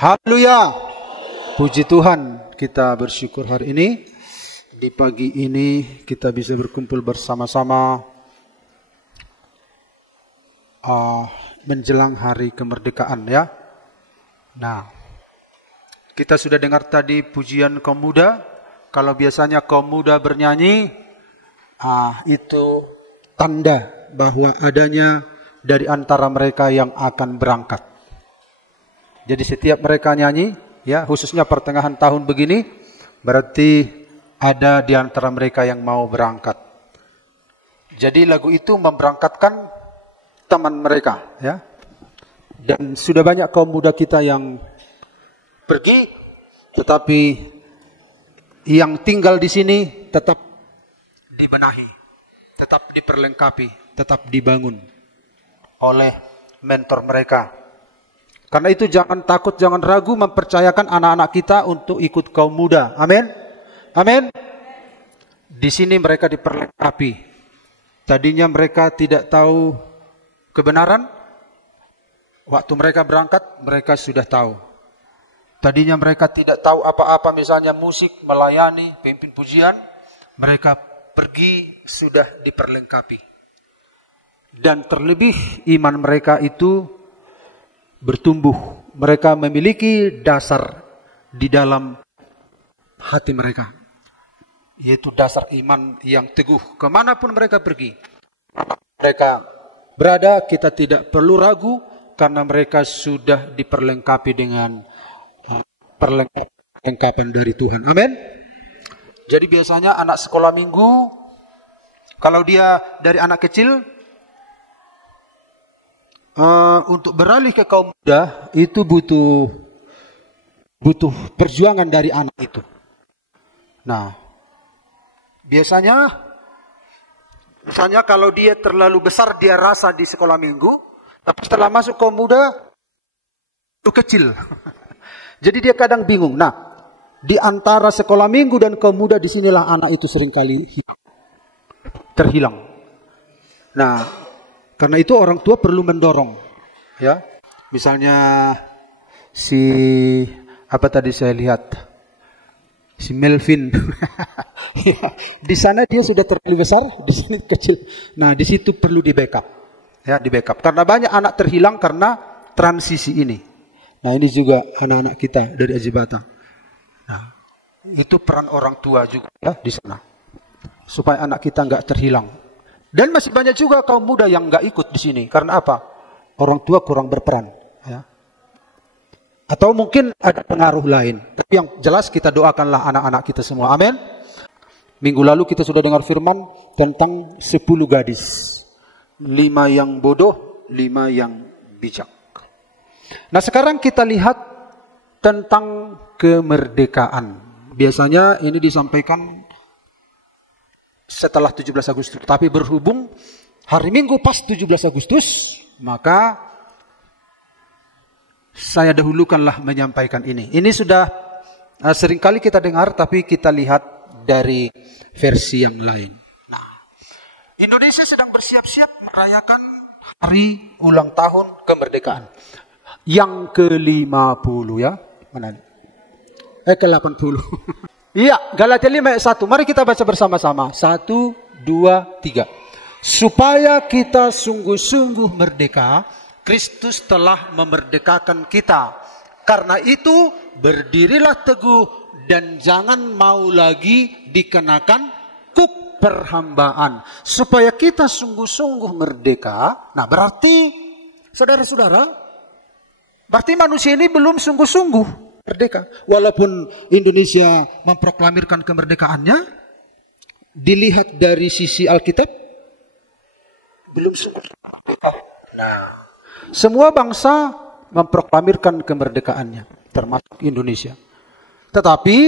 Haleluya. Puji Tuhan, kita bersyukur hari ini. Di pagi ini kita bisa berkumpul bersama-sama menjelang hari kemerdekaan ya. Nah, kita sudah dengar tadi pujian kaum muda. Kalau biasanya kaum muda bernyanyi, itu tanda bahwa adanya dari antara mereka yang akan berangkat. Jadi setiap mereka nyanyi, ya khususnya pertengahan tahun begini, berarti ada di antara mereka yang mau berangkat. Jadi lagu itu memberangkatkan teman mereka, ya. Dan sudah banyak kaum muda kita yang pergi, tetapi yang tinggal di sini tetap dibenahi, tetap diperlengkapi, tetap dibangun oleh mentor mereka. Karena itu jangan takut, jangan ragu mempercayakan anak-anak kita untuk ikut kaum muda. Amin. Amin. Di sini mereka diperlengkapi. Tadinya mereka tidak tahu kebenaran. Waktu mereka berangkat, mereka sudah tahu. Tadinya mereka tidak tahu apa-apa, misalnya musik, melayani, pimpin pujian. Mereka pergi sudah diperlengkapi. Dan terlebih iman mereka itu bertumbuh. Mereka memiliki dasar di dalam hati mereka, yaitu dasar iman yang teguh. Kemanapun mereka pergi, mereka berada, kita tidak perlu ragu, karena mereka sudah diperlengkapi dengan perlengkapan dari Tuhan. Amin. Jadi biasanya anak sekolah minggu, kalau dia dari anak kecil, untuk beralih ke kaum muda itu butuh perjuangan dari anak itu. Nah, biasanya misalnya kalau dia terlalu besar, dia rasa di sekolah minggu, tapi setelah masuk kaum muda itu kecil. Jadi dia kadang bingung. Nah, di antara sekolah minggu dan kaum muda, disinilah anak itu seringkali terhilang. Nah, karena itu orang tua perlu mendorong, ya. Misalnya apa tadi saya lihat, si Melvin, ya, di sana dia sudah terlalu besar, di sini kecil. Nah, di situ perlu di backup, ya, di backup. Karena banyak anak terhilang karena transisi ini. Nah, ini juga anak-anak kita dari Ajibata. Nah, itu peran orang tua juga, ya, di sana, supaya anak kita nggak terhilang. Dan masih banyak juga kaum muda yang nggak ikut di sini. Karena apa? Orang tua kurang berperan. Ya. Atau mungkin ada pengaruh lain. Tapi yang jelas kita doakanlah anak-anak kita semua. Amin. Minggu lalu kita sudah dengar firman tentang 10 gadis. 5 yang bodoh, 5 yang bijak. Nah, sekarang kita lihat tentang kemerdekaan. Biasanya ini disampaikan setelah 17 Agustus. Tapi berhubung hari Minggu pas 17 Agustus, maka saya dahulukanlah menyampaikan ini. Ini sudah seringkali kita dengar, tapi kita lihat dari versi yang lain. Nah, Indonesia sedang bersiap-siap merayakan hari ulang tahun kemerdekaan. Yang ke-50 ya. Mana? Ke-80. Iya, Galatia 5 ayat 1. Mari kita baca bersama-sama. 1, 2, 3. Supaya kita sungguh-sungguh merdeka, Kristus telah memerdekakan kita. Karena itu, berdirilah teguh dan jangan mau lagi dikenakan kuk perhambaan. Supaya kita sungguh-sungguh merdeka. Nah, berarti, saudara-saudara, berarti manusia ini belum sungguh-sungguh merdeka. Walaupun Indonesia memproklamirkan kemerdekaannya, dilihat dari sisi Alkitab, belum sungguh merdeka. Nah, semua bangsa memproklamirkan kemerdekaannya, termasuk Indonesia. Tetapi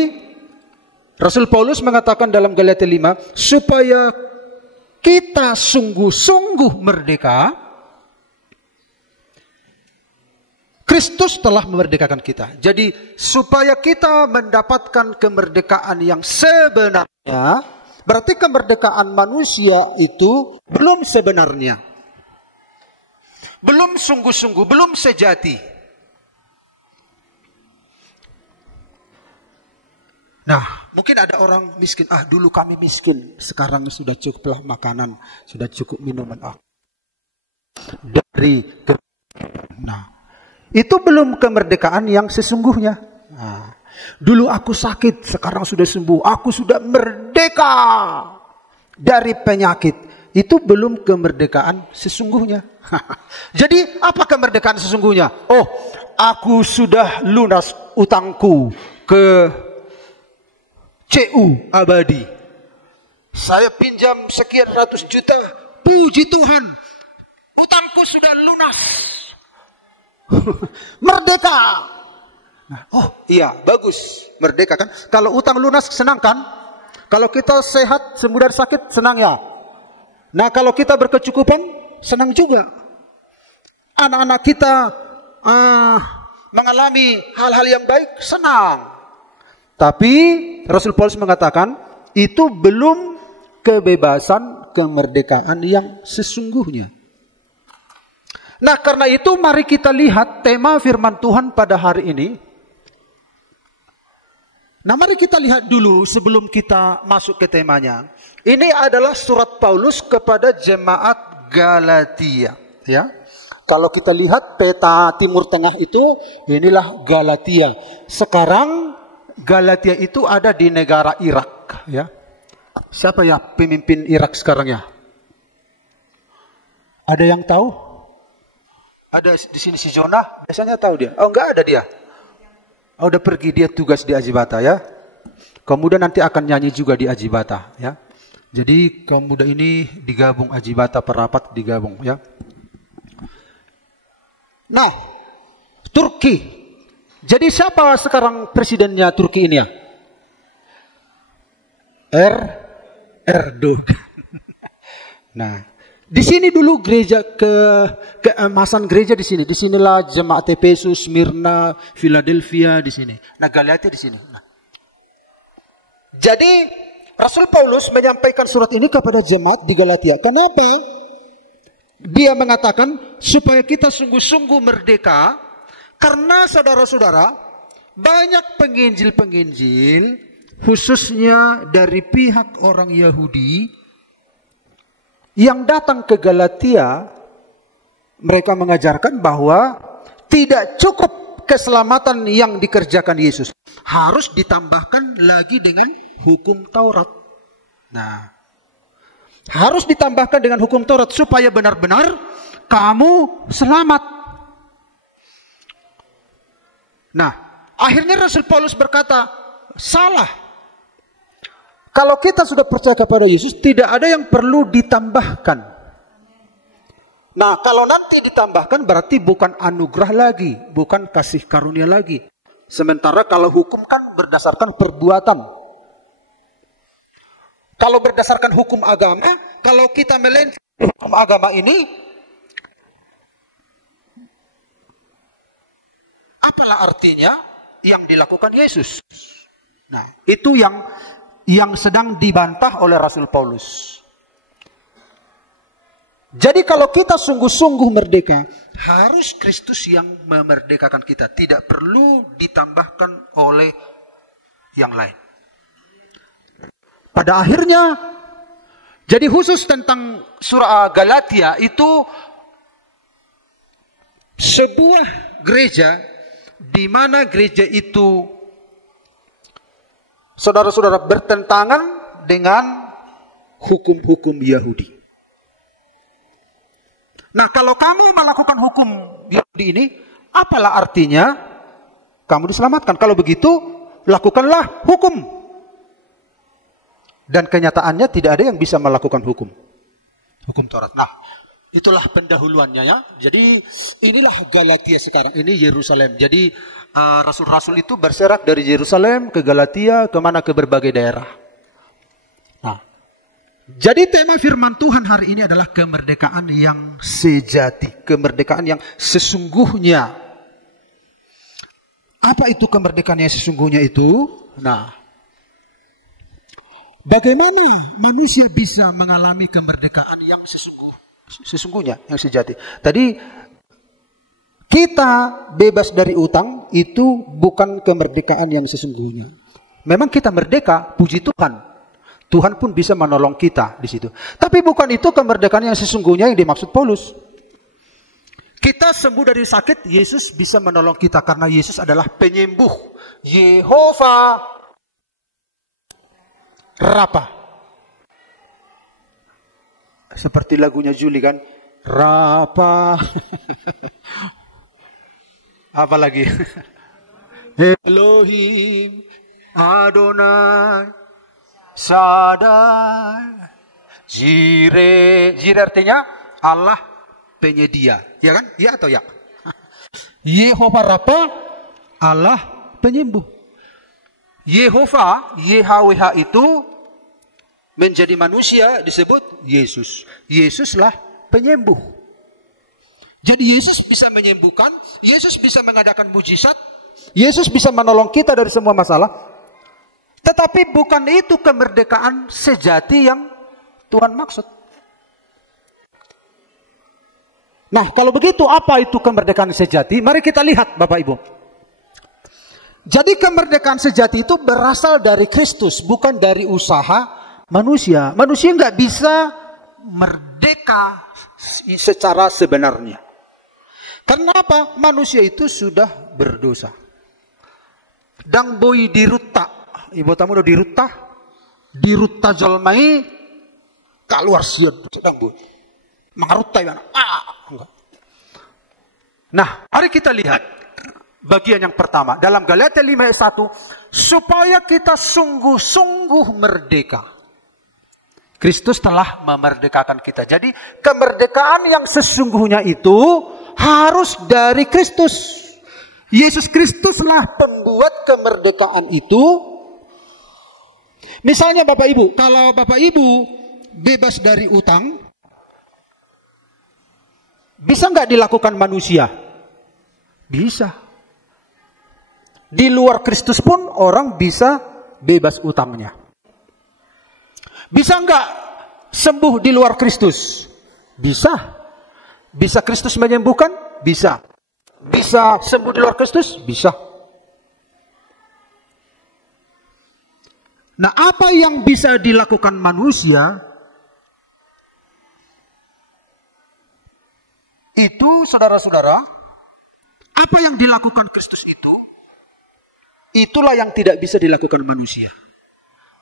Rasul Paulus mengatakan dalam Galatia 5, supaya kita sungguh-sungguh merdeka, Kristus telah memerdekakan kita. Jadi supaya kita mendapatkan kemerdekaan yang sebenarnya, berarti kemerdekaan manusia itu belum sebenarnya. Belum sungguh-sungguh, belum sejati. Mungkin ada orang miskin. Dulu kami miskin. Sekarang sudah cukuplah makanan. Sudah cukup minuman. Nah, itu belum kemerdekaan yang sesungguhnya. Nah, dulu aku sakit, sekarang sudah sembuh. Aku sudah merdeka dari penyakit. Itu belum kemerdekaan sesungguhnya. Jadi apa kemerdekaan sesungguhnya? Aku sudah lunas utangku ke CU Abadi. Saya pinjam sekian ratus juta. Puji Tuhan, utangku sudah lunas. Merdeka. Iya, bagus. Merdeka kan? Kalau utang lunas senang kan? Kalau kita sehat, sembuh dari sakit, senang ya? Nah, kalau kita berkecukupan, senang juga. Anak-anak kita mengalami hal-hal yang baik, senang. Tapi Rasul Paulus mengatakan, itu belum kebebasan, kemerdekaan yang sesungguhnya. Nah, karena itu mari kita lihat tema firman Tuhan pada hari ini. Nah, mari kita lihat dulu sebelum kita masuk ke temanya. Ini adalah surat Paulus kepada jemaat Galatia, ya. Kalau kita lihat peta Timur Tengah itu, inilah Galatia. Sekarang Galatia itu ada di negara Irak, ya. Siapa ya pemimpin Irak sekarang ya? Ada yang tahu? Ada di sini si Jonah, biasanya tahu dia. Enggak ada dia. Udah pergi, dia tugas di Ajibata, ya. Kemudian nanti akan nyanyi juga di Ajibata, ya. Jadi kaum muda ini digabung, Ajibata perapat digabung, ya. Nah, Turki. Jadi siapa sekarang presidennya Turki ini ya? Erdogan. Nah, di sini dulu gereja keemasan gereja di sini. Di sinilah jemaat Efesus, Smyrna, Philadelphia di sini. Nah, Galatia di sini. Nah. Jadi Rasul Paulus menyampaikan surat ini kepada jemaat di Galatia. Kenapa? Dia mengatakan supaya kita sungguh-sungguh merdeka. Karena saudara-saudara, banyak penginjil-penginjil, khususnya dari pihak orang Yahudi, yang datang ke Galatia, mereka mengajarkan bahwa tidak cukup keselamatan yang dikerjakan Yesus. Harus ditambahkan lagi dengan hukum Taurat. Nah, harus ditambahkan dengan hukum Taurat supaya benar-benar kamu selamat. Nah, akhirnya Rasul Paulus berkata, salah. Kalau kita sudah percaya kepada Yesus, tidak ada yang perlu ditambahkan. Nah, kalau nanti ditambahkan berarti bukan anugerah lagi, bukan kasih karunia lagi. Sementara kalau hukum kan berdasarkan perbuatan. Kalau berdasarkan hukum agama, kalau kita melenceng hukum agama ini, apalah artinya yang dilakukan Yesus? Nah, itu yang sedang dibantah oleh Rasul Paulus. Jadi kalau kita sungguh-sungguh merdeka, harus Kristus yang memerdekakan kita. Tidak perlu ditambahkan oleh yang lain. Pada akhirnya, jadi khusus tentang surah Galatia itu sebuah gereja di mana gereja itu saudara-saudara bertentangan dengan hukum-hukum Yahudi. Nah, kalau kamu melakukan hukum Yahudi ini, apalah artinya kamu diselamatkan? Kalau begitu, lakukanlah hukum. Dan kenyataannya tidak ada yang bisa melakukan hukum Taurat. Nah, itulah pendahuluannya ya. Jadi inilah Galatia sekarang. Ini Yerusalem. Jadi rasul-rasul itu berserak dari Yerusalem ke Galatia, kemana ke berbagai daerah. Nah, jadi tema firman Tuhan hari ini adalah kemerdekaan yang sejati, kemerdekaan yang sesungguhnya. Apa itu kemerdekaan yang sesungguhnya itu? Nah, bagaimana manusia bisa mengalami kemerdekaan yang sesungguhnya, yang sejati? Tadi kita bebas dari utang itu bukan kemerdekaan yang sesungguhnya. Memang kita merdeka, puji Tuhan. Tuhan pun bisa menolong kita di situ. Tapi bukan itu kemerdekaan yang sesungguhnya yang dimaksud Paulus. Kita sembuh dari sakit, Yesus bisa menolong kita karena Yesus adalah penyembuh. Yehova Rafa. Seperti lagunya Juli kan? Rafa. Apa lagi? Elohim Adonai Sadai Jire. Jire artinya Allah penyedia, ya kan? Ya atau ya? Yehova Rafa, Allah penyembuh. Yehova, YHWH itu menjadi manusia disebut Yesus. Yesuslah penyembuh. Jadi Yesus bisa menyembuhkan, Yesus bisa mengadakan mujizat, Yesus bisa menolong kita dari semua masalah. Tetapi bukan itu kemerdekaan sejati yang Tuhan maksud. Nah, kalau begitu apa itu kemerdekaan sejati? Mari kita lihat Bapak Ibu. Jadi kemerdekaan sejati itu berasal dari Kristus, bukan dari usaha manusia. Manusia nggak bisa merdeka secara sebenarnya. Karena apa? Manusia itu sudah berdosa. Dang boy diruta. Ibu tamu udah diruta. Diruta jolmai keluar siap. Dang boy. Mengaruta mana? Enggak. Nah, mari kita lihat bagian yang pertama. Dalam Galatia 5 ayat 1. Supaya kita sungguh-sungguh merdeka. Kristus telah memerdekakan kita. Jadi kemerdekaan yang sesungguhnya itu harus dari Kristus. Yesus Kristuslah pembuat kemerdekaan itu. Misalnya Bapak Ibu, kalau Bapak Ibu bebas dari utang, bisa nggak dilakukan manusia? Bisa. Di luar Kristus pun orang bisa bebas utangnya. Bisa nggak sembuh di luar Kristus? Bisa. Bisa Kristus menyembuhkan? Bisa. Bisa sembuh di luar Kristus? Bisa. Nah, apa yang bisa dilakukan manusia? Itu, saudara-saudara, apa yang dilakukan Kristus itu, itulah yang tidak bisa dilakukan manusia.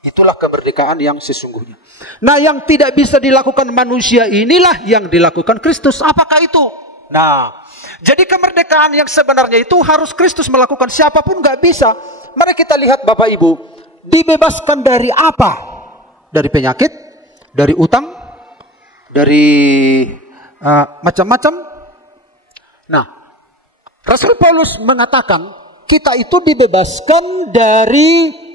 Itulah kemerdekaan yang sesungguhnya. Nah, yang tidak bisa dilakukan manusia inilah yang dilakukan Kristus. Apakah itu? Nah, jadi kemerdekaan yang sebenarnya itu harus Kristus melakukan. Siapapun nggak bisa. Mari kita lihat Bapak Ibu. Dibebaskan dari apa? Dari penyakit, dari utang, dari macam-macam. Nah, Rasul Paulus mengatakan kita itu dibebaskan dari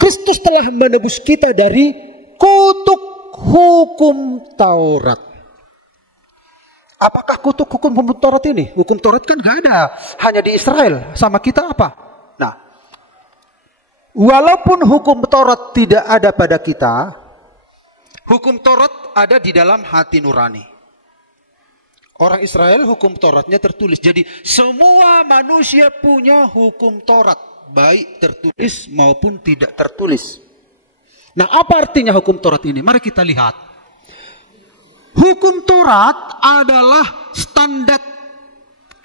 Kristus telah menebus kita dari kutuk hukum Taurat. Apakah kutuk hukum Taurat ini? Hukum Taurat kan gak ada. Hanya di Israel. Sama kita apa? Nah, walaupun hukum Taurat tidak ada pada kita, hukum Taurat ada di dalam hati nurani. Orang Israel hukum Tauratnya tertulis. Jadi semua manusia punya hukum Taurat. Baik tertulis maupun tidak tertulis. Nah, apa artinya hukum Taurat ini? Mari kita lihat. Hukum Taurat adalah standar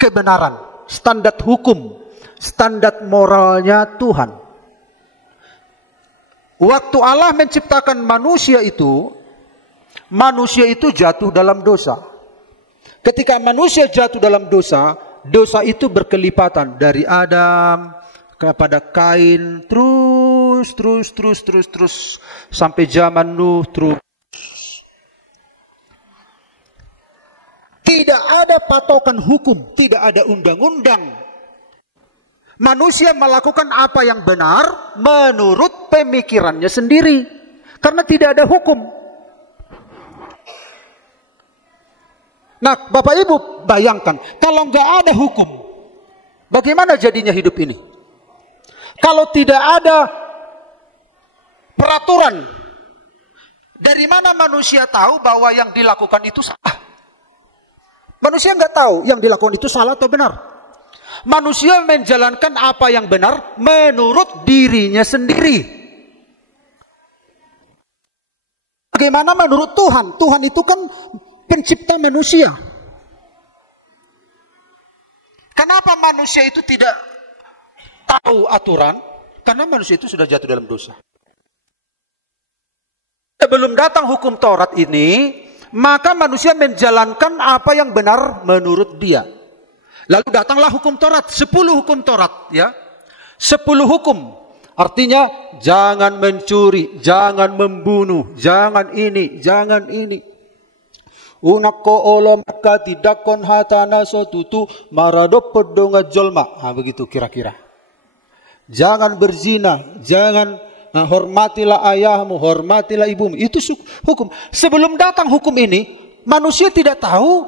kebenaran, standar hukum, standar moralnya Tuhan. Waktu Allah menciptakan manusia itu jatuh dalam dosa. Ketika manusia jatuh dalam dosa, dosa itu berkelipatan dari Adam kepada Kain, terus sampai zaman Nuh, terus. Tidak ada patokan hukum, tidak ada undang-undang. Manusia melakukan apa yang benar menurut pemikirannya sendiri, karena tidak ada hukum. Nah, Bapak Ibu bayangkan, kalau nggak ada hukum, bagaimana jadinya hidup ini? Kalau tidak ada peraturan, dari mana manusia tahu bahwa yang dilakukan itu salah? Manusia nggak tahu yang dilakukan itu salah atau benar. Manusia menjalankan apa yang benar menurut dirinya sendiri. Bagaimana menurut Tuhan? Tuhan itu kan pencipta manusia. Kenapa manusia itu tidak tahu aturan? Karena manusia itu sudah jatuh dalam dosa. Sebelum datang hukum Taurat ini, maka manusia menjalankan apa yang benar menurut dia. Lalu datanglah hukum Taurat, 10 hukum Taurat, ya. 10 hukum. Artinya jangan mencuri, jangan membunuh, jangan ini, jangan ini. Unakko olo maka tidak kon hatana sotutu marado pedonga jolma. Begitu kira-kira. Jangan berzina, jangan hormatilah ayahmu, hormatilah ibumu. Itu hukum. Sebelum datang hukum ini, manusia tidak tahu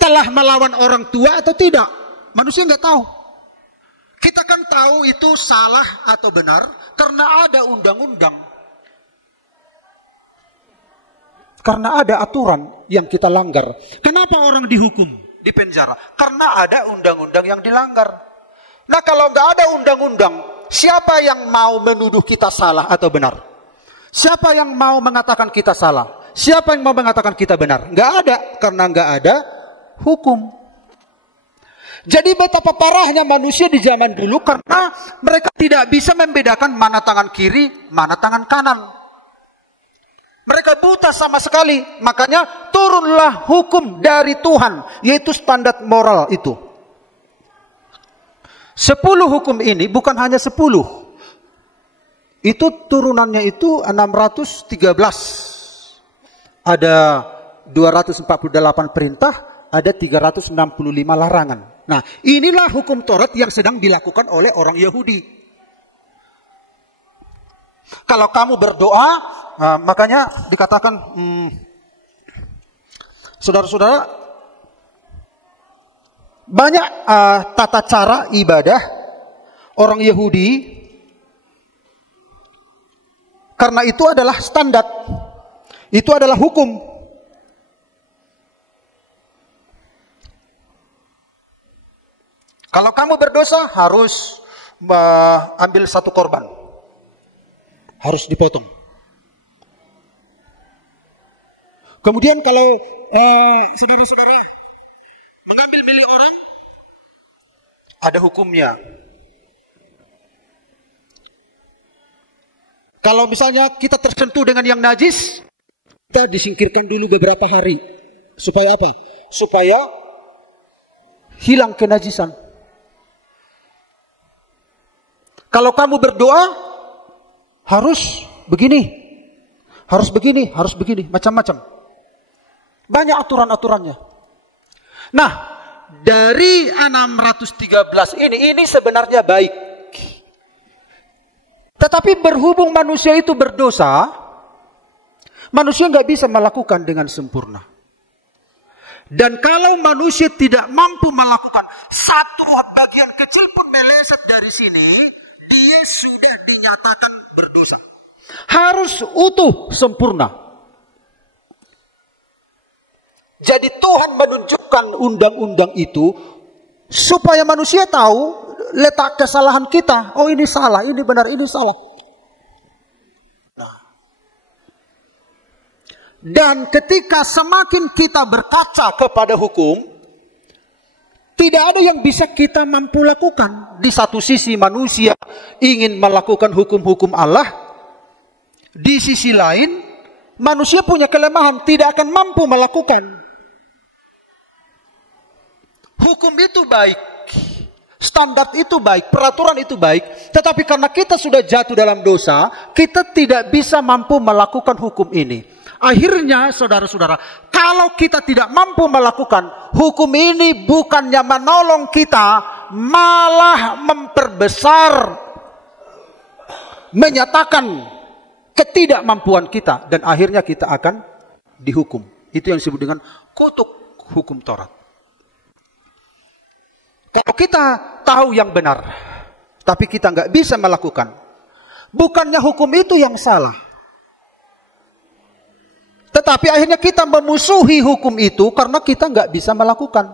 telah melawan orang tua atau tidak. Manusia nggak tahu. Kita kan tahu itu salah atau benar karena ada undang-undang. Karena ada aturan yang kita langgar. Kenapa orang dihukum, dipenjara? Karena ada undang-undang yang dilanggar. Nah kalau nggak ada undang-undang, siapa yang mau menuduh kita salah atau benar? Siapa yang mau mengatakan kita salah? Siapa yang mau mengatakan kita benar? Nggak ada, karena nggak ada hukum. Jadi betapa parahnya manusia di zaman dulu karena mereka tidak bisa membedakan mana tangan kiri, mana tangan kanan. Mereka buta sama sekali. Makanya turunlah hukum dari Tuhan, yaitu standar moral itu. 10 hukum ini bukan hanya 10. Itu turunannya itu 613. Ada 248 perintah, ada 365 larangan. Nah, inilah hukum Taurat yang sedang dilakukan oleh orang Yahudi. Kalau kamu berdoa, makanya dikatakan, saudara-saudara, banyak tata cara ibadah orang Yahudi, karena itu adalah standar, itu adalah hukum. Kalau kamu berdosa harus ambil satu korban. Harus dipotong. Kemudian kalau saudara-saudara mengambil milik orang, ada hukumnya. Kalau misalnya kita tersentuh dengan yang najis, kita disingkirkan dulu beberapa hari. Supaya apa? Supaya hilang kenajisan. Kalau kamu berdoa, harus begini, harus begini, harus begini, macam-macam. Banyak aturan-aturannya. Nah, dari 613 ini sebenarnya baik. Tetapi berhubung manusia itu berdosa, manusia nggak bisa melakukan dengan sempurna. Dan kalau manusia tidak mampu melakukan satu bagian kecil pun meleset dari sini, dia sudah dinyatakan berdosa. Harus utuh, sempurna. Jadi Tuhan menunjukkan undang-undang itu supaya manusia tahu letak kesalahan kita. Oh, ini salah, ini benar, ini salah. Nah. Dan ketika semakin kita berkaca kepada hukum, tidak ada yang bisa kita mampu lakukan. Di satu sisi manusia ingin melakukan hukum-hukum Allah. Di sisi lain, manusia punya kelemahan, tidak akan mampu melakukan. Hukum itu baik. Standar itu baik, peraturan itu baik. Tetapi karena kita sudah jatuh dalam dosa, kita tidak bisa mampu melakukan hukum ini. Akhirnya saudara-saudara, kalau kita tidak mampu melakukan hukum ini, bukannya menolong kita, malah memperbesar, menyatakan ketidakmampuan kita, dan akhirnya kita akan dihukum. Itu yang disebut dengan kutuk hukum Taurat. Kalau kita tahu yang benar, tapi kita nggak bisa melakukan, bukannya hukum itu yang salah. Tetapi akhirnya kita memusuhi hukum itu karena kita nggak bisa melakukan.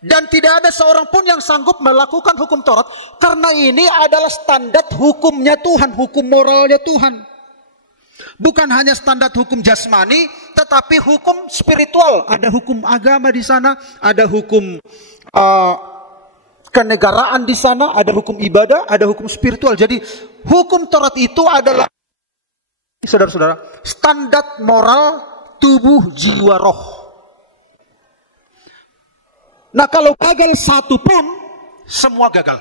Dan tidak ada seorang pun yang sanggup melakukan hukum Taurat. Karena ini adalah standar hukumnya Tuhan. Hukum moralnya Tuhan. Bukan hanya standar hukum jasmani. Tetapi hukum spiritual. Ada hukum agama di sana. Ada hukum kenegaraan di sana. Ada hukum ibadah. Ada hukum spiritual. Jadi hukum Taurat itu adalah, saudara-saudara, standar moral tubuh, jiwa, roh. Nah, kalau gagal satu pun, semua gagal.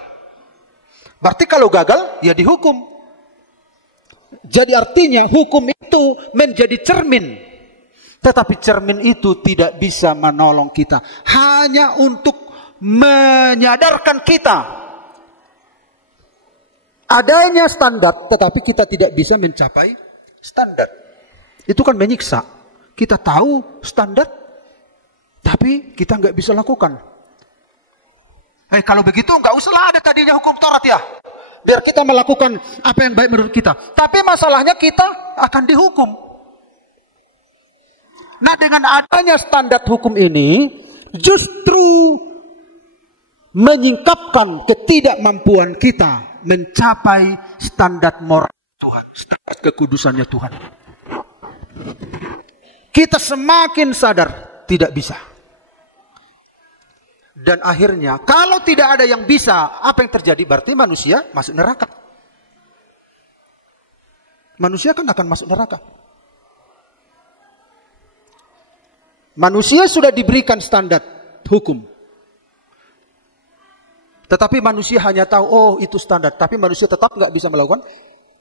Berarti kalau gagal, ya dihukum. Jadi artinya hukum itu menjadi cermin. Tetapi cermin itu tidak bisa menolong kita. Hanya untuk menyadarkan kita adanya standar, tetapi kita tidak bisa mencapai standar. Itu kan menyiksa. Kita tahu standar, tapi kita nggak bisa lakukan. Kalau begitu nggak usahlah ada tadinya hukum Taurat ya. Biar kita melakukan apa yang baik menurut kita. Tapi masalahnya kita akan dihukum. Nah, dengan adanya standar hukum ini, justru menyingkapkan ketidakmampuan kita mencapai standar moral Tuhan, standar kekudusannya Tuhan. Kita semakin sadar tidak bisa. Dan akhirnya kalau tidak ada yang bisa, apa yang terjadi? Berarti manusia masuk neraka. Manusia kan akan masuk neraka. Manusia sudah diberikan standar hukum. Tetapi manusia hanya tahu, oh itu standar. Tapi manusia tetap nggak bisa melakukan.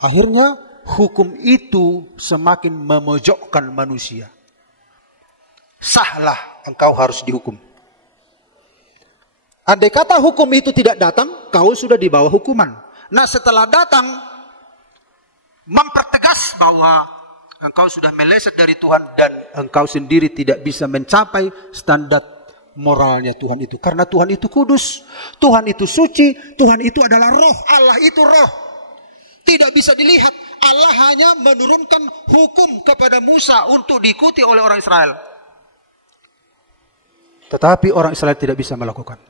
Akhirnya hukum itu semakin memojokkan manusia. Sahlah engkau harus dihukum. Andai kata hukum itu tidak datang, kau sudah di bawah hukuman. Nah, setelah datang, mempertegas bahwa engkau sudah meleset dari Tuhan dan engkau sendiri tidak bisa mencapai standar moralnya Tuhan itu. Karena Tuhan itu kudus, Tuhan itu suci, Tuhan itu adalah roh, Allah itu roh. Tidak bisa dilihat, Allah hanya menurunkan hukum kepada Musa untuk diikuti oleh orang Israel. Tetapi orang Israel tidak bisa melakukan.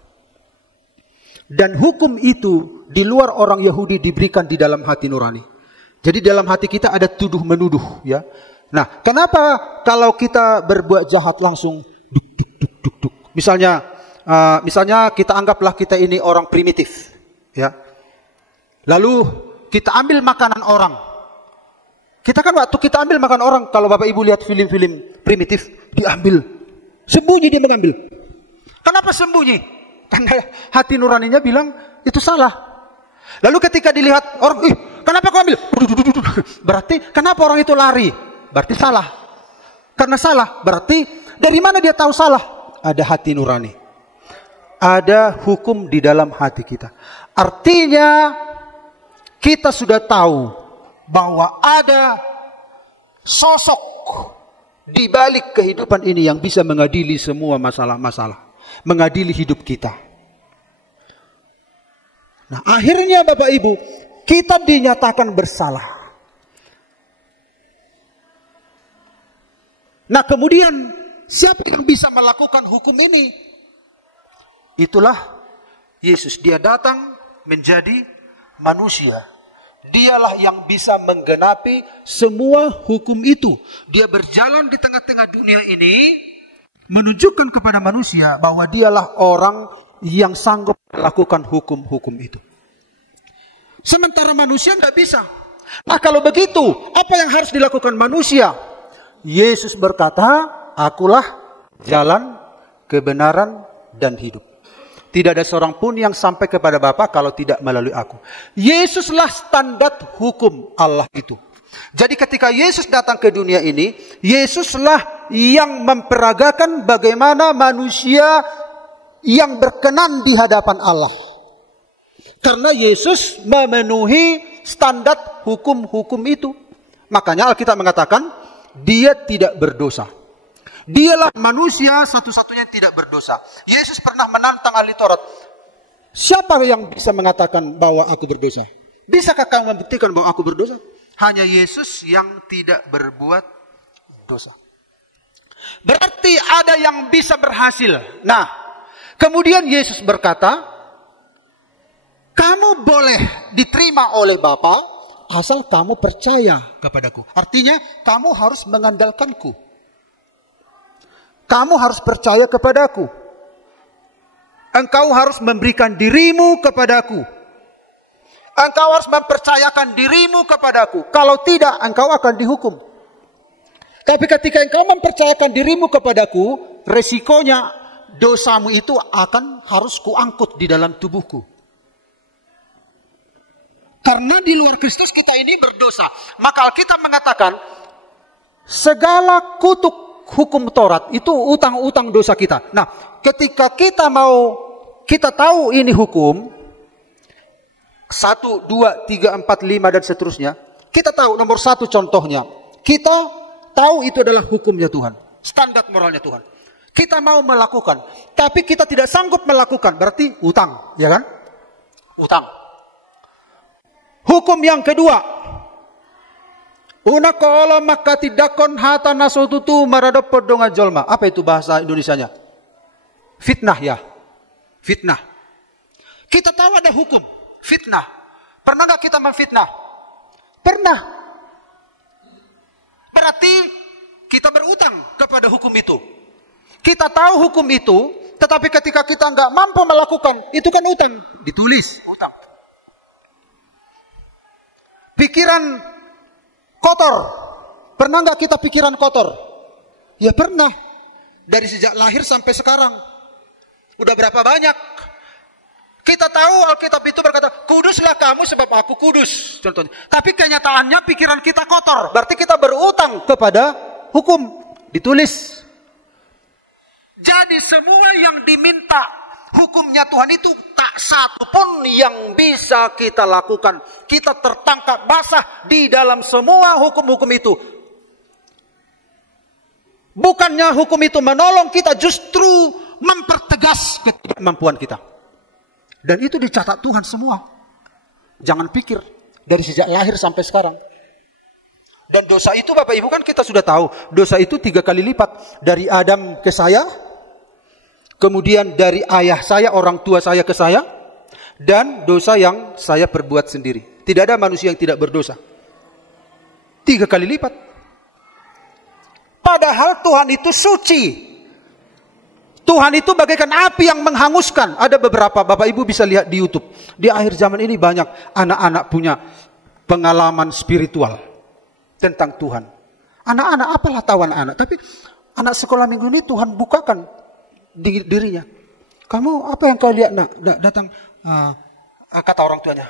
Dan hukum itu di luar orang Yahudi diberikan di dalam hati nurani. Jadi dalam hati kita ada tuduh menuduh, ya. Nah, kenapa kalau kita berbuat jahat langsung duk duk duk duk duk. Misalnya kita anggaplah kita ini orang primitif, ya. Lalu kita ambil makanan orang. Kita kan waktu kita ambil makan orang, kalau Bapak Ibu lihat film-film primitif, diambil. Sembunyi dia mengambil. Kenapa sembunyi? Karena hati nuraninya bilang itu salah. Lalu ketika dilihat orang, kenapa kau ambil? Berarti kenapa orang itu lari? Berarti salah. Karena salah, berarti dari mana dia tahu salah? Ada hati nurani. Ada hukum di dalam hati kita. Artinya kita sudah tahu bahwa ada sosok di balik kehidupan ini yang bisa mengadili semua masalah-masalah. Mengadili hidup kita. Nah, akhirnya Bapak Ibu, kita dinyatakan bersalah. Nah, kemudian siapa yang bisa melakukan hukum ini? Itulah Yesus. Dia datang menjadi manusia. Dialah yang bisa menggenapi semua hukum itu. Dia berjalan di tengah-tengah dunia ini, menunjukkan kepada manusia bahwa dialah orang yang sanggup melakukan hukum-hukum itu. Sementara manusia nggak bisa. Nah, kalau begitu, apa yang harus dilakukan manusia? Yesus berkata, akulah jalan, kebenaran, dan hidup. Tidak ada seorang pun yang sampai kepada Bapa kalau tidak melalui aku. Yesuslah standar hukum Allah itu. Jadi ketika Yesus datang ke dunia ini, Yesuslah yang memperagakan bagaimana manusia yang berkenan di hadapan Allah. Karena Yesus memenuhi standar hukum-hukum itu. Makanya Alkitab mengatakan, dia tidak berdosa. Dialah manusia satu-satunya yang tidak berdosa. Yesus pernah menantang ahli Taurat. Siapa yang bisa mengatakan bahwa aku berdosa? Bisakah kamu membuktikan bahwa aku berdosa? Hanya Yesus yang tidak berbuat dosa. Berarti ada yang bisa berhasil. Nah, Kemudian Yesus berkata, kamu boleh diterima oleh Bapa asal kamu percaya kepadaku. Artinya kamu harus mengandalkanku. Kamu harus percaya kepadaku. Engkau harus memberikan dirimu kepadaku. Engkau harus mempercayakan dirimu kepadaku. Kalau tidak, engkau akan dihukum. Tapi ketika engkau mempercayakan dirimu kepadaku, resikonya dosamu itu akan harus kuangkut di dalam tubuhku. Karena di luar Kristus kita ini berdosa. Maka Alkitab mengatakan, segala kutuk hukum Taurat itu utang-utang dosa kita. Nah, ketika kita tahu ini hukum, 1, 2, 3, 4, 5 dan seterusnya. Kita tahu nomor 1 contohnya. Kita tahu itu adalah hukumnya Tuhan. Standar moralnya Tuhan. Kita mau melakukan. Tapi kita tidak sanggup melakukan. Berarti utang. Ya kan? Utang. Hukum yang kedua. Una kola maka tidakon hata nasututu marada podonga jolma. Apa itu bahasa Indonesianya? Fitnah ya. Fitnah. Kita tahu ada hukum. Fitnah. Pernah nggak kita memfitnah? Pernah. Berarti kita berutang kepada hukum itu. Kita tahu hukum itu, tetapi ketika kita nggak mampu melakukan, itu kan utang. Ditulis. Utang. Pikiran kotor. Pernah nggak kita pikiran kotor? Ya pernah. Dari sejak lahir sampai sekarang. Udah berapa banyak? Kita tahu Alkitab itu berkata, kuduslah kamu sebab aku kudus. Contohnya. Tapi kenyataannya pikiran kita kotor. Berarti kita berutang kepada hukum. Ditulis. Jadi semua yang diminta hukumnya Tuhan itu tak satu pun yang bisa kita lakukan. Kita tertangkap basah di dalam semua hukum-hukum itu. Bukannya hukum itu menolong kita, justru mempertegas ketidakmampuan kita. Dan itu dicatat Tuhan semua. Jangan pikir dari sejak lahir sampai sekarang. Dan dosa itu Bapak Ibu kan kita sudah tahu. Dosa itu 3 kali lipat. Dari Adam ke saya. Kemudian dari ayah saya, orang tua saya ke saya. Dan dosa yang saya perbuat sendiri. Tidak ada manusia yang tidak berdosa. 3 kali lipat. Padahal Tuhan itu suci. Tuhan itu bagaikan api yang menghanguskan. Ada beberapa, Bapak Ibu bisa lihat di YouTube. Di akhir zaman ini banyak anak-anak punya pengalaman spiritual tentang Tuhan. Anak-anak, apalah tahu anak-anak. Tapi anak sekolah minggu ini Tuhan bukakan dirinya. Kamu apa yang kau lihat nak? Datang, kata orang tuanya.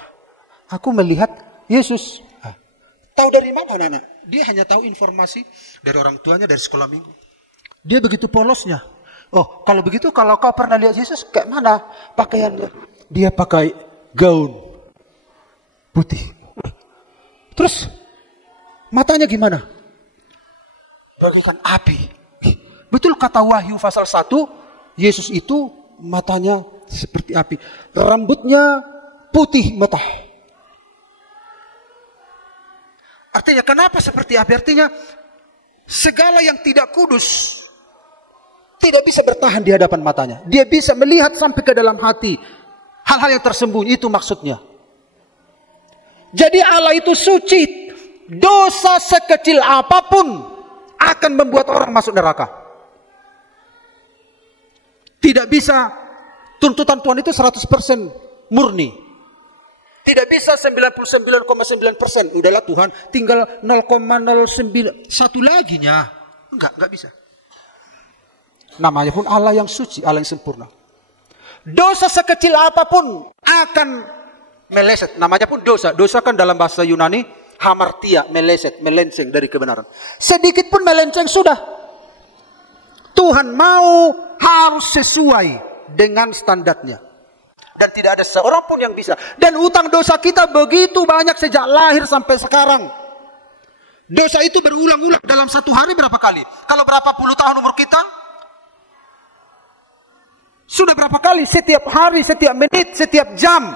Aku melihat Yesus. Tahu dari mana anak-anak? Dia hanya tahu informasi dari orang tuanya, dari sekolah minggu. Dia begitu polosnya. Oh, kalau begitu, kalau kau pernah lihat Yesus, kayak mana pakaiannya? Dia pakai gaun putih. Terus, matanya gimana? Bagaikan api. Betul kata Wahyu pasal 1, Yesus itu matanya seperti api. Rambutnya putih mata. Artinya, kenapa seperti api? Artinya, segala yang tidak kudus tidak bisa bertahan di hadapan matanya. Dia bisa melihat sampai ke dalam hati. Hal-hal yang tersembunyi, itu maksudnya. Jadi Allah itu suci. Dosa sekecil apapun akan membuat orang masuk neraka. Tidak bisa tuntutan Tuhan itu 100% murni. Tidak bisa 99,9%. Udahlah Tuhan, tinggal 0,091 laginya. Enggak bisa. Namanya pun Allah yang suci, Allah yang sempurna. Dosa sekecil apapun akan meleset. Namanya pun dosa. Dosa kan dalam bahasa Yunani, hamartia, meleset, melenceng dari kebenaran. Sedikit pun melenceng sudah. Tuhan mau harus sesuai dengan standarnya. Dan tidak ada seorang pun yang bisa. Dan utang dosa kita begitu banyak sejak lahir sampai sekarang. Dosa itu berulang-ulang dalam satu hari berapa kali? Kalau berapa puluh tahun umur kita? Sudah berapa kali? Setiap hari, setiap menit, setiap jam.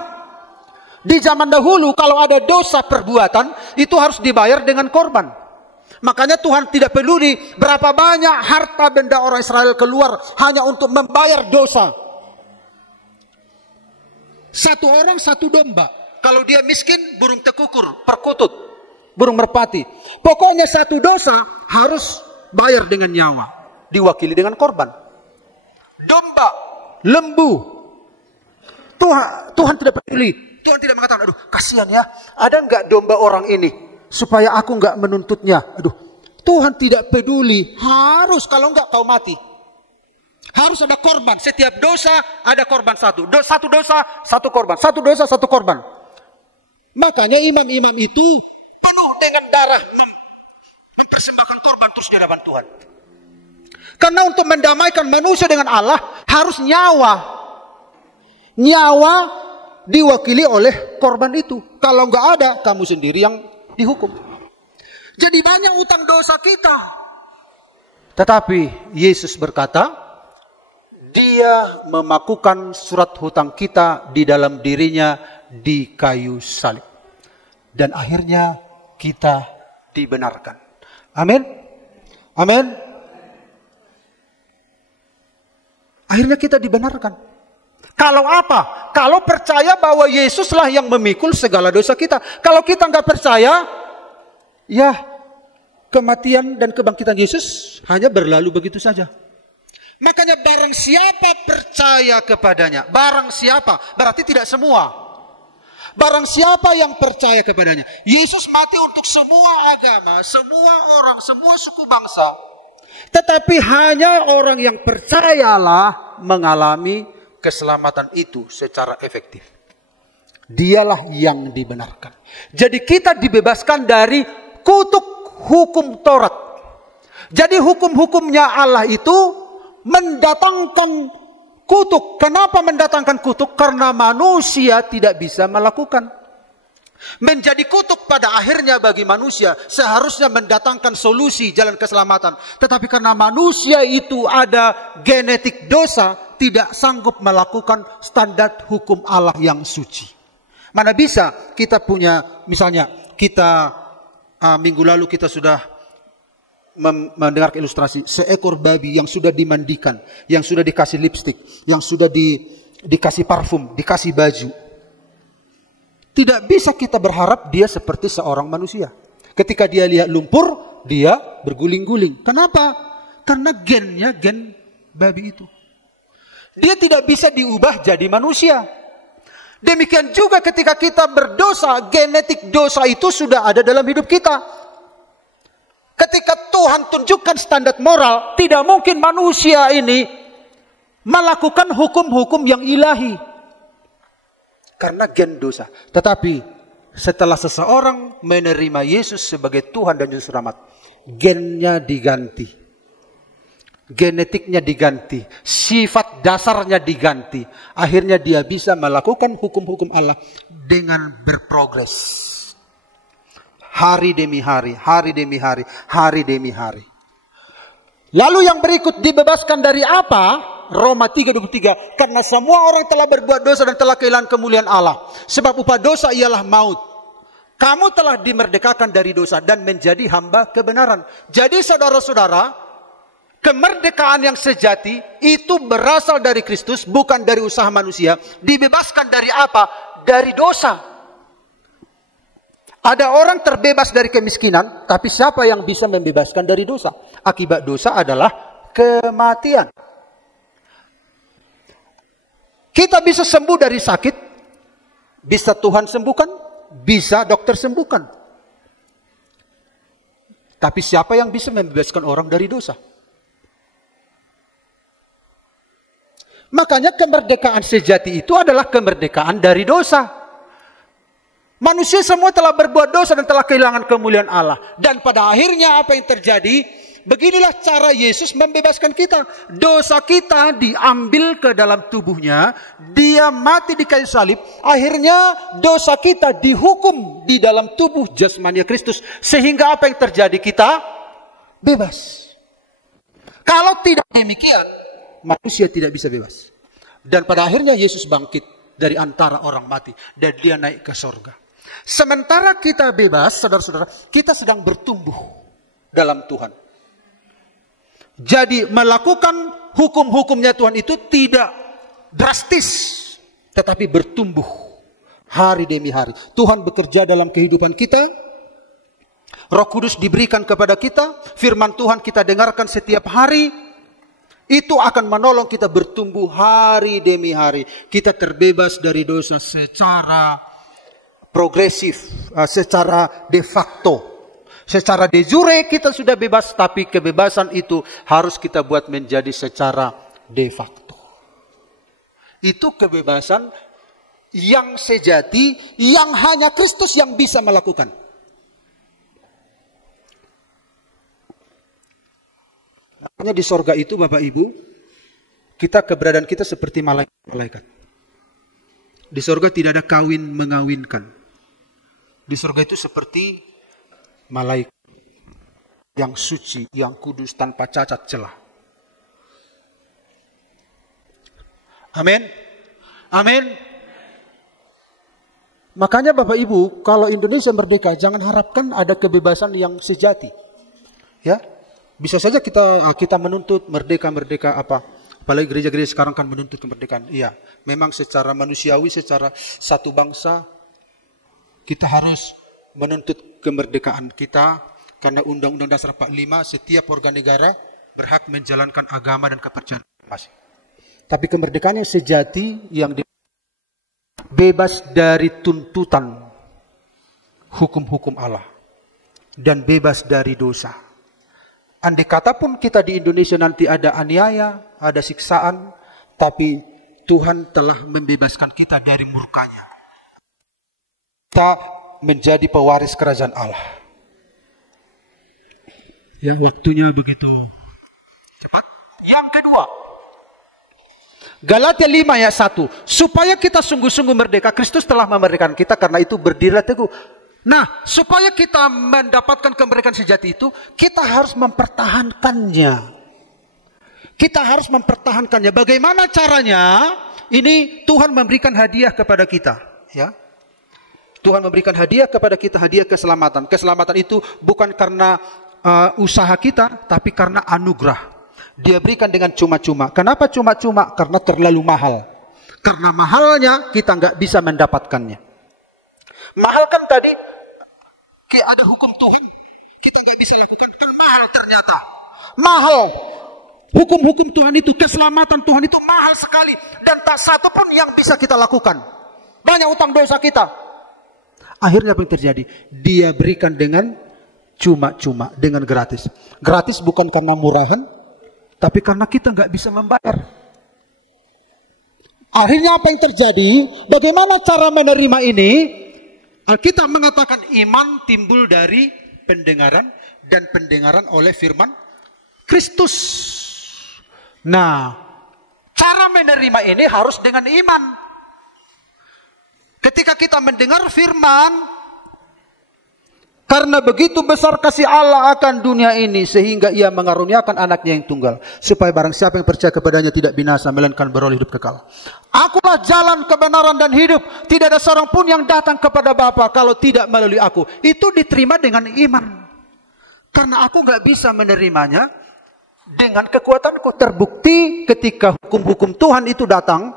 Di zaman dahulu kalau ada dosa perbuatan, itu harus dibayar dengan korban. Makanya Tuhan tidak peduli berapa banyak harta benda orang Israel keluar hanya untuk membayar dosa. Satu orang, satu domba. Kalau dia miskin, burung tekukur, perkutut, burung merpati. Pokoknya satu dosa harus bayar dengan nyawa. Diwakili dengan korban. Domba, lembu. Tuhan tidak peduli. Tuhan tidak mengatakan, aduh kasihan ya. Ada enggak domba orang ini? Supaya aku enggak menuntutnya. Aduh, Tuhan tidak peduli. Harus, kalau enggak kau mati. Harus ada korban. Setiap dosa ada korban satu. Satu dosa, satu korban. Satu dosa, satu korban. Makanya imam-imam itu penuh dengan darah. Mempersembahkan korban terus di hadapan Tuhan. Karena untuk mendamaikan manusia dengan Allah harus nyawa. Nyawa diwakili oleh korban itu. Kalau enggak ada, kamu sendiri yang dihukum. Jadi banyak utang dosa kita. Tetapi Yesus berkata, Dia memakukan surat hutang kita di dalam dirinya di kayu salib. Dan akhirnya kita dibenarkan. Amin. Amin. Akhirnya kita dibenarkan. Kalau apa? Kalau percaya bahwa Yesuslah yang memikul segala dosa kita. Kalau kita nggak percaya, ya kematian dan kebangkitan Yesus hanya berlalu begitu saja. Makanya barang siapa percaya kepadanya, barang siapa, berarti tidak semua. Barang siapa yang percaya kepadanya. Yesus mati untuk semua agama, semua orang, semua suku bangsa. Tetapi hanya orang yang percayalah mengalami keselamatan itu secara efektif. Dialah yang dibenarkan. Jadi kita dibebaskan dari kutuk hukum Taurat. Jadi hukum-hukumnya Allah itu mendatangkan kutuk. Kenapa mendatangkan kutuk? Karena manusia tidak bisa melakukan. Menjadi kutuk pada akhirnya bagi manusia seharusnya mendatangkan solusi jalan keselamatan. Tetapi karena manusia itu ada genetik dosa, tidak sanggup melakukan standar hukum Allah yang suci. Mana bisa kita punya, misalnya kita minggu lalu kita sudah mendengar ilustrasi seekor babi yang sudah dimandikan, yang sudah dikasih lipstik, yang sudah dikasih parfum, dikasih baju. Tidak bisa kita berharap dia seperti seorang manusia. Ketika dia lihat lumpur, dia berguling-guling. Kenapa? Karena gennya gen babi itu. Dia tidak bisa diubah jadi manusia. Demikian juga ketika kita berdosa, genetik dosa itu sudah ada dalam hidup kita. Ketika Tuhan tunjukkan standar moral, tidak mungkin manusia ini melakukan hukum-hukum yang ilahi. Karena gen dosa. Tetapi setelah seseorang menerima Yesus sebagai Tuhan dan Juru Selamat, gennya diganti. Genetiknya diganti. Sifat dasarnya diganti. Akhirnya dia bisa melakukan hukum-hukum Allah dengan berprogres. Hari demi hari, hari demi hari, hari demi hari. Lalu yang berikut dibebaskan dari apa? Roma 3:23. Karena semua orang telah berbuat dosa dan telah kehilangan kemuliaan Allah. Sebab upah dosa ialah maut. Kamu telah dimerdekakan dari dosa dan menjadi hamba kebenaran. Jadi saudara-saudara, kemerdekaan yang sejati itu berasal dari Kristus, bukan dari usaha manusia. Dibebaskan dari apa? Dari dosa. Ada orang terbebas dari kemiskinan, tapi siapa yang bisa membebaskan dari dosa? Akibat dosa adalah kematian. Kita bisa sembuh dari sakit, bisa Tuhan sembuhkan, bisa dokter sembuhkan. Tapi siapa yang bisa membebaskan orang dari dosa? Makanya kemerdekaan sejati itu adalah kemerdekaan dari dosa. Manusia semua telah berbuat dosa dan telah kehilangan kemuliaan Allah. Dan pada akhirnya apa yang terjadi? Beginilah cara Yesus membebaskan kita. Dosa kita diambil ke dalam tubuhnya. Dia mati di kayu salib. Akhirnya dosa kita dihukum di dalam tubuh jasmani Kristus. Sehingga apa yang terjadi? Kita bebas. Kalau tidak demikian, manusia tidak bisa bebas. Dan pada akhirnya Yesus bangkit dari antara orang mati. Dan dia naik ke sorga. Sementara kita bebas, saudara-saudara, kita sedang bertumbuh dalam Tuhan. Jadi melakukan hukum-hukumnya Tuhan itu tidak drastis. tetapi bertumbuh hari demi hari. Tuhan bekerja dalam kehidupan kita. Roh Kudus diberikan kepada kita. Firman Tuhan kita dengarkan setiap hari. Itu akan menolong kita bertumbuh hari demi hari. Kita terbebas dari dosa secara progresif, secara de facto. Secara de jure kita sudah bebas, tapi kebebasan itu harus kita buat menjadi secara de facto. Itu kebebasan yang sejati, yang hanya Kristus yang bisa melakukan. Makanya di sorga itu Bapak Ibu, keberadaan kita seperti malaikat. Di sorga tidak ada kawin mengawinkan. Di sorga itu seperti malaikat yang suci, yang kudus, tanpa cacat celah. Amin. Amin. Makanya Bapak Ibu, kalau Indonesia merdeka, jangan harapkan ada kebebasan yang sejati. Ya, bisa saja kita menuntut merdeka apa. Apalagi gereja-gereja sekarang kan menuntut kemerdekaan. Iya, memang secara manusiawi, secara satu bangsa, kita harus menuntut kemerdekaan kita. Karena Undang-Undang Dasar 45, setiap warga negara berhak menjalankan agama dan kepercayaan masing. Tapi kemerdekaan yang sejati, yang bebas dari tuntutan hukum-hukum Allah. Dan bebas dari dosa. Andai kata pun kita di Indonesia nanti ada aniaya, ada siksaan, tapi Tuhan telah membebaskan kita dari murkanya. Kita menjadi pewaris kerajaan Allah. Ya, waktunya begitu cepat. Yang kedua, Galatia 5 ayat 1. Supaya kita sungguh-sungguh merdeka, Kristus telah memerdekakan kita, karena itu berdirilah teguh. Nah, supaya kita mendapatkan kemerdekaan sejati itu, kita harus mempertahankannya. Kita harus mempertahankannya. Bagaimana caranya? Ini Tuhan memberikan hadiah kepada kita. Ya, Tuhan memberikan hadiah kepada kita, hadiah keselamatan. Keselamatan itu bukan karena usaha kita, tapi karena anugerah. Dia berikan dengan cuma-cuma. Kenapa cuma-cuma? Karena terlalu mahal. Karena mahalnya kita nggak bisa mendapatkannya. Mahal kan tadi, kayak ada hukum Tuhan, kita nggak bisa lakukan. Kan mahal ternyata. Mahal. Hukum-hukum Tuhan itu, keselamatan Tuhan itu mahal sekali. Dan tak satu pun yang bisa kita lakukan. Banyak utang dosa kita. Akhirnya apa yang terjadi? Dia berikan dengan cuma-cuma, dengan gratis. Gratis bukan karena murahan, tapi karena kita nggak bisa membayar. Akhirnya apa yang terjadi? Bagaimana cara menerima ini? Alkitab mengatakan iman timbul dari pendengaran, dan pendengaran oleh firman Kristus. Nah, cara menerima ini harus dengan iman. Ketika kita mendengar firman, karena begitu besar kasih Allah akan dunia ini, sehingga ia mengaruniakan anaknya yang tunggal, supaya barang siapa yang percaya kepadanya tidak binasa, melainkan beroleh hidup kekal. Akulah jalan, kebenaran, dan hidup. Tidak ada seorang pun yang datang kepada Bapa kalau tidak melalui aku. Itu diterima dengan iman. Karena aku gak bisa menerimanya dengan kekuatanku. Terbukti ketika hukum-hukum Tuhan itu datang,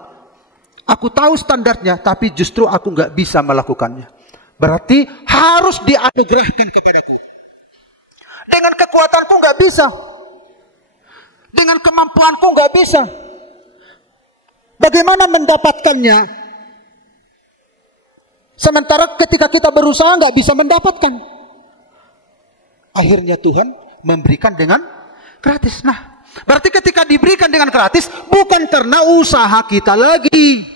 aku tahu standarnya, tapi justru aku nggak bisa melakukannya. Berarti harus dianugerahkan kepadaku. Dengan kekuatanku nggak bisa. Dengan kemampuanku nggak bisa. Bagaimana mendapatkannya? Sementara ketika kita berusaha nggak bisa mendapatkan. Akhirnya Tuhan memberikan dengan gratis. Nah, berarti ketika diberikan dengan gratis, bukan karena usaha kita lagi.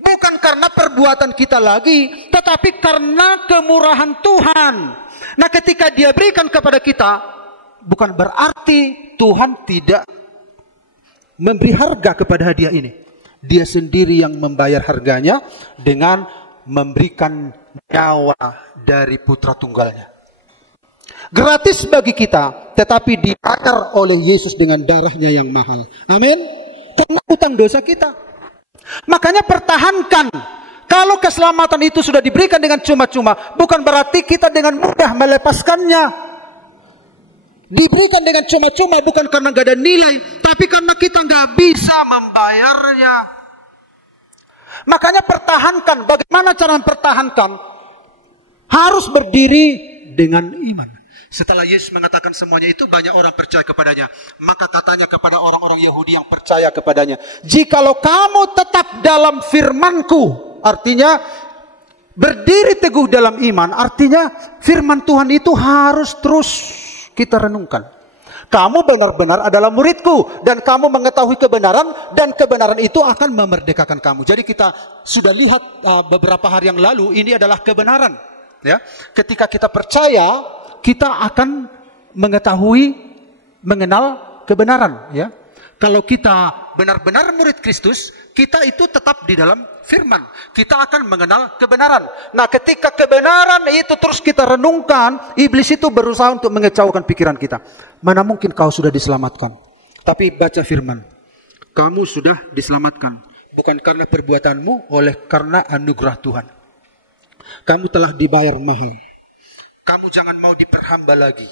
Bukan karena perbuatan kita lagi, tetapi karena kemurahan Tuhan. Nah, ketika dia berikan kepada kita, bukan berarti Tuhan tidak memberi harga kepada hadiah ini. Dia sendiri yang membayar harganya dengan memberikan nyawa dari putra tunggalnya. Gratis bagi kita, tetapi dibayar oleh Yesus dengan darahnya yang mahal. Amin. Karena utang dosa kita. Makanya pertahankan. Kalau keselamatan itu sudah diberikan dengan cuma-cuma, bukan berarti kita dengan mudah melepaskannya. Diberikan dengan cuma-cuma bukan karena gak ada nilai, tapi karena kita gak bisa membayarnya. Makanya pertahankan. Bagaimana cara mempertahankan? Harus berdiri dengan iman. Setelah Yesus mengatakan semuanya itu, banyak orang percaya kepadanya. Maka katanya kepada orang-orang Yahudi yang percaya kepadanya, jikalau kamu tetap dalam firman-Ku, artinya berdiri teguh dalam iman, artinya firman Tuhan itu harus terus kita renungkan. Kamu benar-benar adalah murid-Ku, dan kamu mengetahui kebenaran, dan kebenaran itu akan memerdekakan kamu. Jadi kita sudah lihat beberapa hari yang lalu, ini adalah kebenaran. Ya, ketika kita percaya, kita akan mengetahui, mengenal kebenaran. Ya, kalau kita benar-benar murid Kristus, kita itu tetap di dalam firman. Kita akan mengenal kebenaran. Nah, ketika kebenaran itu terus kita renungkan, iblis itu berusaha untuk mengecaukan pikiran kita. Mana mungkin kau sudah diselamatkan? Tapi baca firman. Kamu sudah diselamatkan. Bukan karena perbuatanmu, oleh karena anugerah Tuhan. Kamu telah dibayar mahal. Kamu jangan mau diperhamba lagi.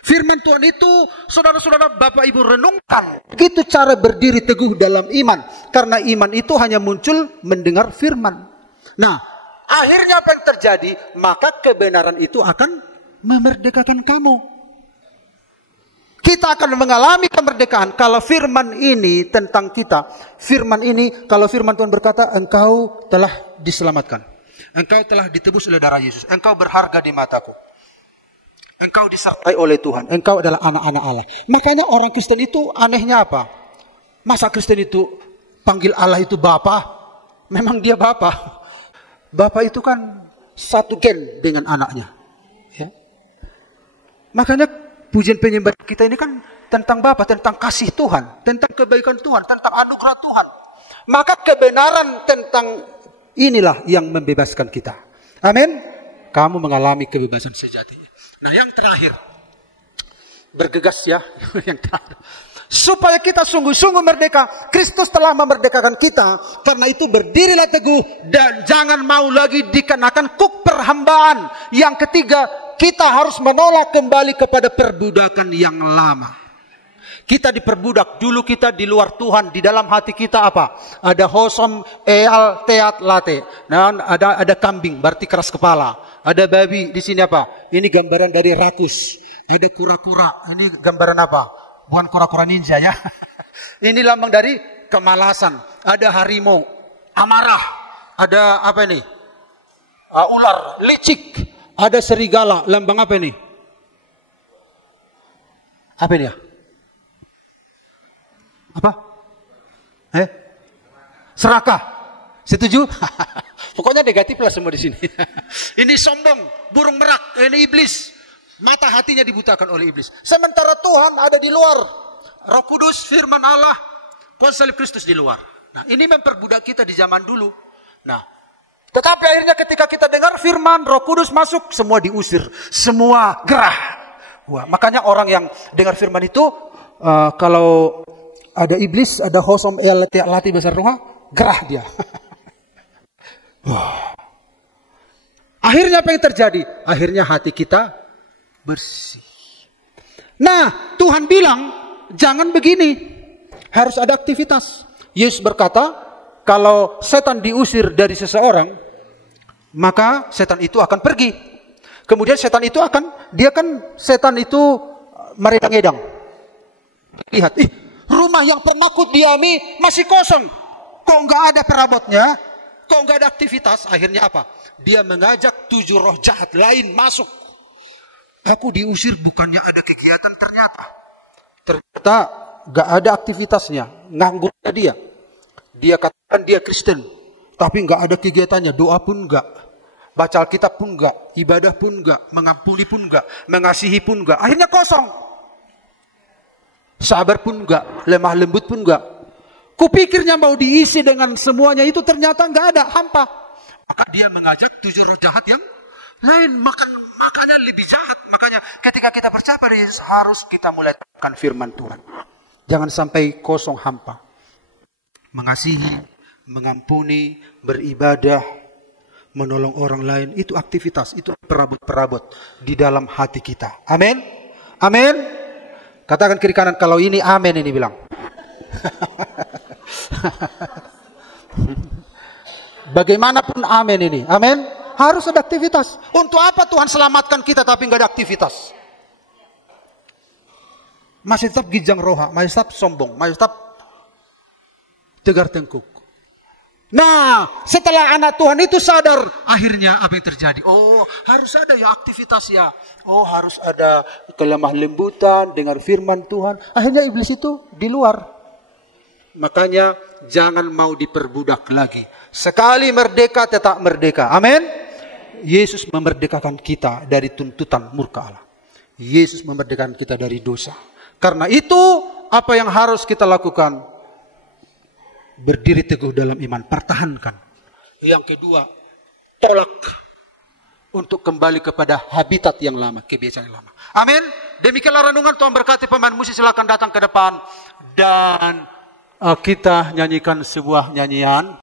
Firman Tuhan itu, saudara-saudara, Bapak Ibu renungkan. Begitu cara berdiri teguh dalam iman. Karena iman itu hanya muncul mendengar firman. Nah, akhirnya apa yang terjadi? Maka kebenaran itu akan memerdekakan kamu. Kita akan mengalami kemerdekaan kalau firman ini tentang kita. Firman ini, kalau firman Tuhan berkata, engkau telah diselamatkan. Engkau telah ditebus oleh darah Yesus. Engkau berharga di mataku. Engkau disertai oleh Tuhan. Engkau adalah anak-anak Allah. Makanya orang Kristen itu anehnya apa? Masa Kristen itu panggil Allah itu Bapa? Memang dia Bapa. Bapa itu kan satu gen dengan anaknya. Ya. Makanya pujian penyembah kita ini kan tentang Bapa, tentang kasih Tuhan, tentang kebaikan Tuhan, tentang anugerah Tuhan. Maka kebenaran tentang inilah yang membebaskan kita. Amin. Kamu mengalami kebebasan sejati. Nah, yang terakhir, bergegas ya, yang terakhir. Supaya kita sungguh-sungguh merdeka, Kristus telah memerdekakan kita. Karena itu berdirilah teguh dan jangan mau lagi dikenakan kuk perhambaan. Yang ketiga, kita harus menolak kembali kepada perbudakan yang lama. Kita diperbudak, dulu kita di luar Tuhan, di dalam hati kita apa? Ada hosom, eal, teat, late. Nah, ada kambing, berarti keras kepala. Ada babi, di sini apa? Ini gambaran dari rakus. Ada kura-kura, ini gambaran apa? Bukan kura-kura ninja ya. Ini lambang dari kemalasan. Ada harimau, amarah. Ada apa ini? Ular, licik. Ada serigala, lambang apa ini? Apa ini ya? Apa? Serakah. Setuju? Pokoknya negatif lah semua di sini. Ini sombong, burung merak, ini iblis. Mata hatinya dibutakan oleh iblis. Sementara Tuhan ada di luar. Roh Kudus, firman Allah, kuasa salib Kristus di luar. Nah, ini memperbudak kita di zaman dulu. Nah, tetapi akhirnya ketika kita dengar firman, Roh Kudus masuk, semua diusir, semua gerah. Wah, makanya orang yang dengar firman itu, kalau ada iblis, ada hosom lati besar rumah, gerah dia. Akhirnya apa yang terjadi? Akhirnya hati kita bersih. Nah, Tuhan bilang, jangan begini. Harus ada aktivitas. Yesus berkata, kalau setan diusir dari seseorang, maka setan itu akan pergi. Kemudian setan itu setan itu meredang-edang. Lihat, rumah yang pernah ku diami masih kosong. Kok nggak ada perabotnya? Kok nggak ada aktivitas? Akhirnya apa? Dia mengajak 7 roh jahat lain masuk. Aku diusir bukannya ada kegiatan, ternyata nggak ada aktivitasnya, nganggur dia. Dia katakan dia Kristen, tapi nggak ada kegiatannya, doa pun nggak, baca Alkitab pun nggak, ibadah pun nggak, mengampuni pun nggak, mengasihi pun nggak. Akhirnya kosong. Sabar pun nggak, lemah lembut pun nggak. Kupikirnya mau diisi dengan semuanya itu, ternyata nggak ada, hampa. Maka dia mengajak 7 roh jahat yang lain, makanya lebih jahat. Makanya ketika kita percaya pada Yesus, harus kita mulai terapkan firman Tuhan. Jangan sampai kosong, hampa. Mengasihi, mengampuni, beribadah, menolong orang lain, itu aktivitas, itu perabot-perabot di dalam hati kita. Amin. Amin. Katakan kiri kanan, kalau ini amin, ini bilang. Bagaimanapun amin ini. Amin. Harus ada aktivitas. Untuk apa Tuhan selamatkan kita tapi nggak ada aktivitas? Masih tetap gijang roha, masih tetap sombong, masih tetap tegar tengkuk. Nah, setelah anak Tuhan itu sadar, akhirnya apa yang terjadi? Oh, harus ada ya aktivitas ya. Oh, harus ada kelemah lembutan, dengar firman Tuhan. Akhirnya iblis itu di luar. Makanya jangan mau diperbudak lagi. Sekali merdeka tetap merdeka. Amin. Yesus memerdekakan kita dari tuntutan murka Allah. Yesus memerdekakan kita dari dosa. Karena itu apa yang harus kita lakukan? Berdiri teguh dalam iman, pertahankan. Yang kedua, tolak untuk kembali kepada habitat yang lama, kebiasaan yang lama. Amin. Demikianlah renungan. Tuhan berkati pemain musik, silakan datang ke depan dan kita nyanyikan sebuah nyanyian.